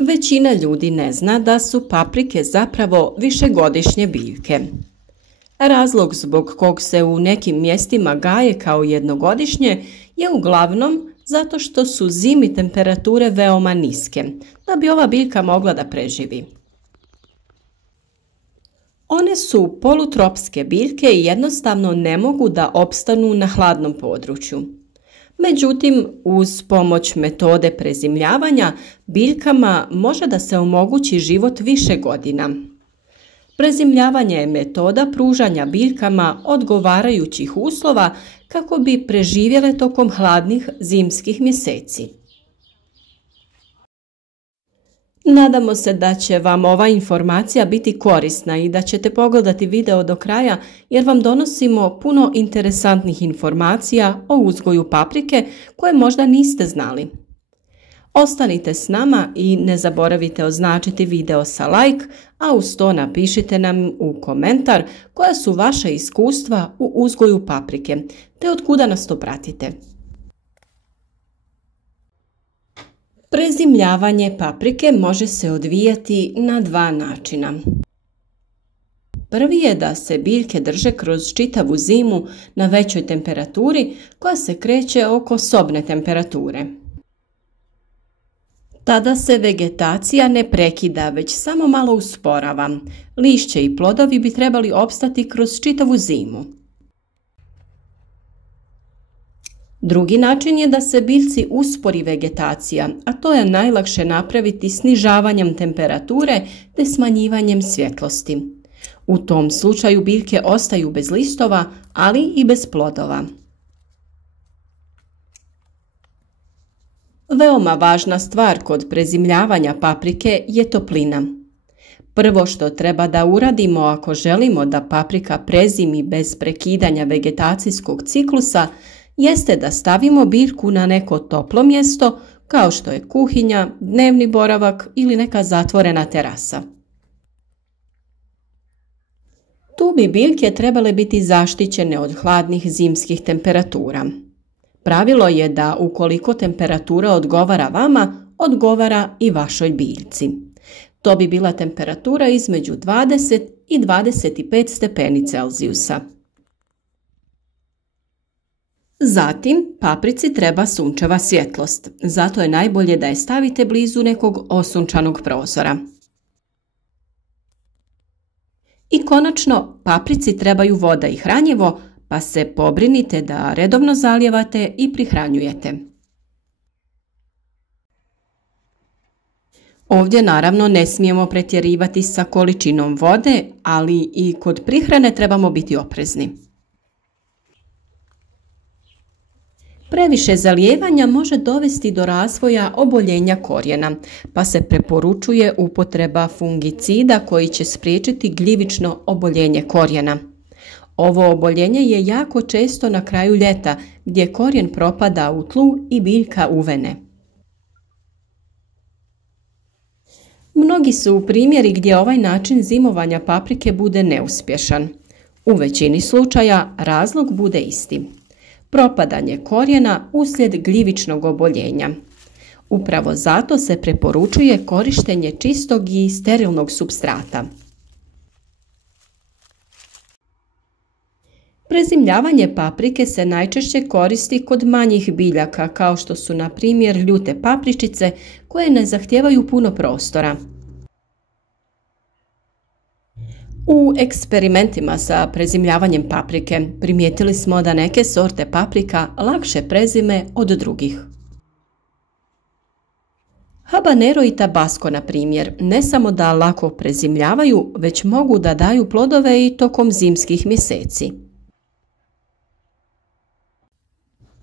Većina ljudi ne zna da su paprike zapravo višegodišnje biljke. Razlog zbog kog se u nekim mjestima gaje kao jednogodišnje je uglavnom zato što su zimi temperature veoma niske, da bi ova biljka mogla da preživi. One su polutropske biljke i jednostavno ne mogu da opstanu na hladnom području. Međutim, uz pomoć metode prezimljavanja, biljkama može da se omogući život više godina. Prezimljavanje je metoda pružanja biljkama odgovarajućih uslova kako bi preživjele tokom hladnih zimskih mjeseci. Nadamo se da će vam ova informacija biti korisna i da ćete pogledati video do kraja jer vam donosimo puno interesantnih informacija o uzgoju paprike koje možda niste znali. Ostanite s nama i ne zaboravite označiti video sa like, a uz to napišite nam u komentar koja su vaša iskustva u uzgoju paprike te od kuda nas to pratite. Prezimljavanje paprike može se odvijati na dva načina. Prvi je da se biljke drže kroz čitavu zimu na većoj temperaturi koja se kreće oko sobne temperature. Tada se vegetacija ne prekida, već samo malo usporava. Lišće i plodovi bi trebali opstati kroz čitavu zimu. Drugi način je da se biljci uspori vegetacija, a to je najlakše napraviti snižavanjem temperature te smanjivanjem svjetlosti. U tom slučaju biljke ostaju bez listova, ali i bez plodova. Veoma važna stvar kod prezimljavanja paprike je toplina. Prvo što treba da uradimo ako želimo da paprika prezimi bez prekidanja vegetacijskog ciklusa jeste da stavimo biljku na neko toplo mjesto kao što je kuhinja, dnevni boravak ili neka zatvorena terasa. Tu bi biljke trebale biti zaštićene od hladnih zimskih temperatura. Pravilo je da ukoliko temperatura odgovara vama, odgovara i vašoj biljci. To bi bila temperatura između 20 i 25 stepeni Celzijusa. Zatim, paprici treba sunčeva svjetlost, zato je najbolje da je stavite blizu nekog osunčanog prozora. I konačno, paprici trebaju voda i hranjivo, pa se pobrinite da redovno zalijevate i prihranjujete. Ovdje naravno ne smijemo pretjerivati sa količinom vode, ali i kod prihrane trebamo biti oprezni. Previše zalijevanja može dovesti do razvoja oboljenja korijena, pa se preporučuje upotreba fungicida koji će spriječiti gljivično oboljenje korijena. Ovo oboljenje je jako često na kraju ljeta, gdje korijen propada u tlu i biljka uvene. Mnogi su primjeri gdje ovaj način zimovanja paprike bude neuspješan. U većini slučaja razlog bude isti. Propadanje korijena uslijed gljivičnog oboljenja. Upravo zato se preporučuje korištenje čistog i sterilnog supstrata. Prezimljavanje paprike se najčešće koristi kod manjih biljaka kao što su na primjer ljute papričice koje ne zahtijevaju puno prostora. U eksperimentima sa prezimljavanjem paprike primijetili smo da neke sorte paprika lakše prezime od drugih. Habanero i tabasco, na primjer, ne samo da lako prezimljavaju, već mogu da daju plodove i tokom zimskih mjeseci.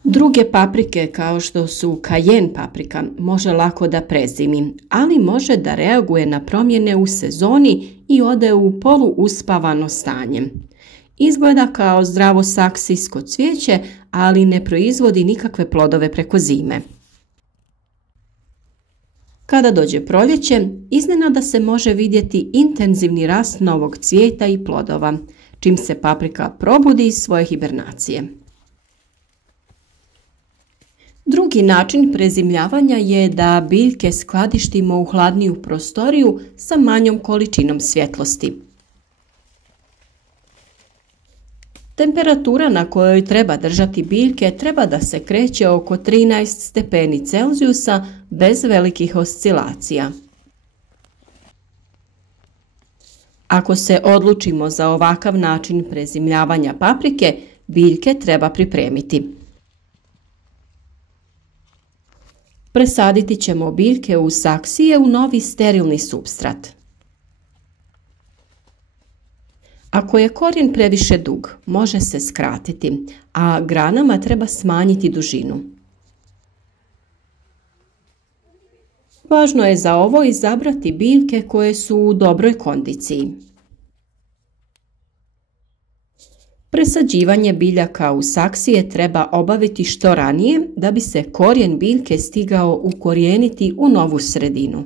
Druge paprike kao što su kajen paprika može lako da prezimi, ali može da reaguje na promjene u sezoni i ode u poluuspavano stanje. Izgleda kao zdravo saksijsko cvijeće, ali ne proizvodi nikakve plodove preko zime. Kada dođe proljeće, iznenada se može vidjeti intenzivni rast novog cvijeta i plodova, čim se paprika probudi iz svoje hibernacije. Drugi način prezimljavanja je da biljke skladištimo u hladniju prostoriju sa manjom količinom svjetlosti. Temperatura na kojoj treba držati biljke treba da se kreće oko 13 stepeni Celzijusa bez velikih oscilacija. Ako se odlučimo za ovakav način prezimljavanja paprike, biljke treba pripremiti. Presaditi ćemo biljke u saksije u novi sterilni supstrat. Ako je korijen previše dug, može se skratiti, a granama treba smanjiti dužinu. Važno je za ovo izabrati biljke koje su u dobroj kondiciji. Presađivanje biljaka u saksije treba obaviti što ranije da bi se korijen biljke stigao ukorijeniti u novu sredinu.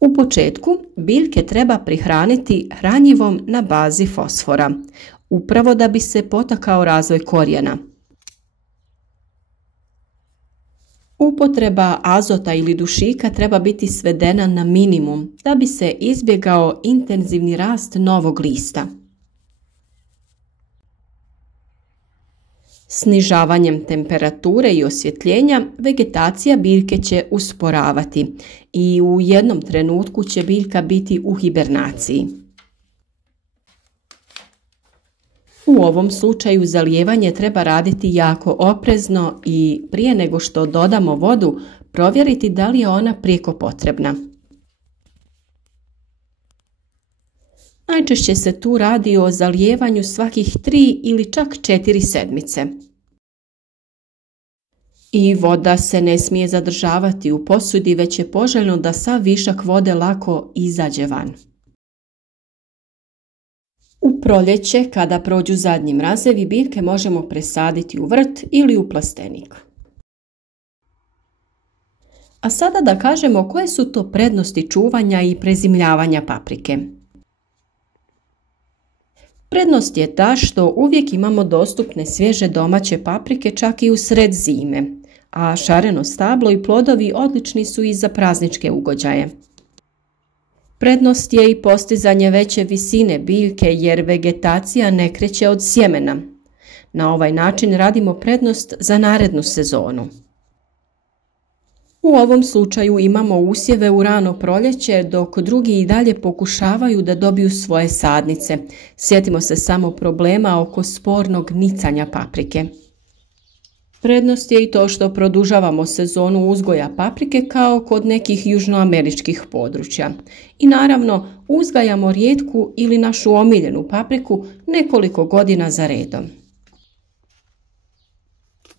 U početku biljke treba prihraniti hranjivom na bazi fosfora, upravo da bi se potakao razvoj korijena. Upotreba azota ili dušika treba biti svedena na minimum da bi se izbjegao intenzivni rast novog lista. Snižavanjem temperature i osvjetljenja vegetacija biljke će usporavati i u jednom trenutku će biljka biti u hibernaciji. U ovom slučaju zalijevanje treba raditi jako oprezno i prije nego što dodamo vodu provjeriti da li je ona prijeko potrebna. Najčešće se tu radi o zalijevanju svakih 3 ili čak 4 sedmice. I voda se ne smije zadržavati u posudi, već je poželjno da sav višak vode lako izađe van. U proljeće, kada prođu zadnji mrazevi, biljke možemo presaditi u vrt ili u plastenik. A sada da kažemo koje su to prednosti čuvanja i prezimljavanja paprike. Prednost je ta što uvijek imamo dostupne svježe domaće paprike čak i u sred zime, a šareno stablo i plodovi odlični su i za prazničke ugođaje. Prednost je i postizanje veće visine biljke jer vegetacija ne kreće od sjemena. Na ovaj način radimo prednost za narednu sezonu. U ovom slučaju imamo usjeve u rano proljeće, dok drugi i dalje pokušavaju da dobiju svoje sadnice. Sjetimo se samo problema oko spornog nicanja paprike. Prednost je i to što produžavamo sezonu uzgoja paprike kao kod nekih južnoameričkih područja. I naravno, uzgajamo rijetku ili našu omiljenu papriku nekoliko godina za redom.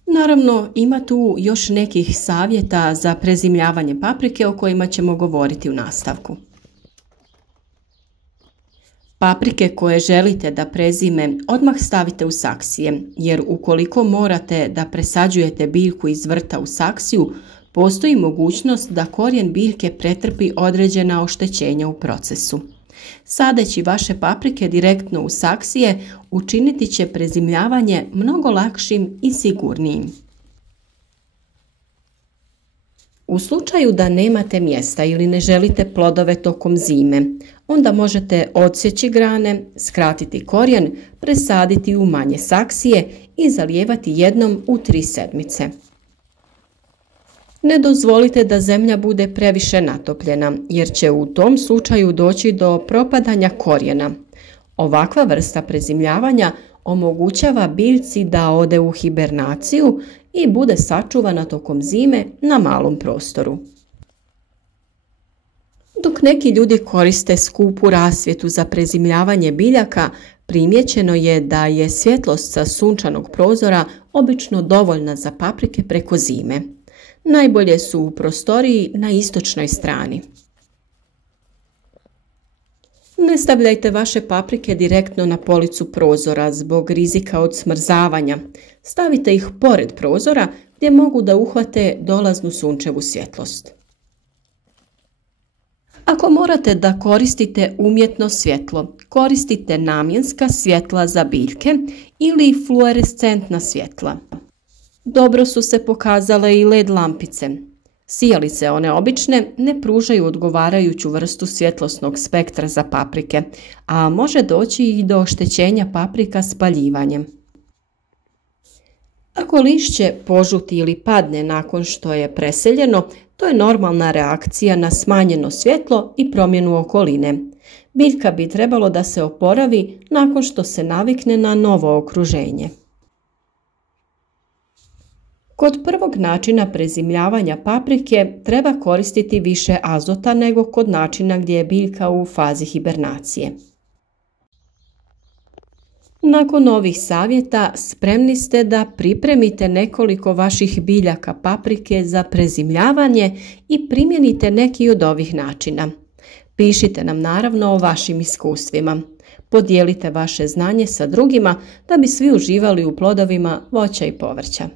Naravno, ima tu još nekih savjeta za prezimljavanje paprike o kojima ćemo govoriti u nastavku. Paprike koje želite da prezime odmah stavite u saksije, jer ukoliko morate da presađujete biljku iz vrta u saksiju, postoji mogućnost da korijen biljke pretrpi određena oštećenja u procesu. Sadeći vaše paprike direktno u saksije učiniti će prezimljavanje mnogo lakšim i sigurnijim. U slučaju da nemate mjesta ili ne želite plodove tokom zime, onda možete odsjeći grane, skratiti korijen, presaditi u manje saksije i zalijevati jednom u 3 sedmice. Ne dozvolite da zemlja bude previše natopljena, jer će u tom slučaju doći do propadanja korijena. Ovakva vrsta prezimljavanja omogućava biljci da ode u hibernaciju i bude sačuvana tokom zime na malom prostoru. Dok neki ljudi koriste skupu rasvjetu za prezimljavanje biljaka, primijećeno je da je svjetlost sa sunčanog prozora obično dovoljna za paprike preko zime. Najbolje su u prostoriji na istočnoj strani. Ne stavljajte vaše paprike direktno na policu prozora zbog rizika od smrzavanja. Stavite ih pored prozora gdje mogu da uhvate dolaznu sunčevu svjetlost. Ako morate da koristite umjetno svjetlo, koristite namjenska svjetla za biljke ili fluorescentna svjetla. Dobro su se pokazale i LED lampice. Sijalice, one obične, ne pružaju odgovarajuću vrstu svjetlosnog spektra za paprike, a može doći i do oštećenja paprika spaljivanjem. Ako lišće požuti ili padne nakon što je preseljeno, to je normalna reakcija na smanjeno svjetlo i promjenu okoline. Biljka bi trebalo da se oporavi nakon što se navikne na novo okruženje. Kod prvog načina prezimljavanja paprike treba koristiti više azota nego kod načina gdje je biljka u fazi hibernacije. Nakon ovih savjeta spremni ste da pripremite nekoliko vaših biljaka paprike za prezimljavanje i primijenite neki od ovih načina. Pišite nam naravno o vašim iskustvima. Podijelite vaše znanje sa drugima da bi svi uživali u plodovima voća i povrća.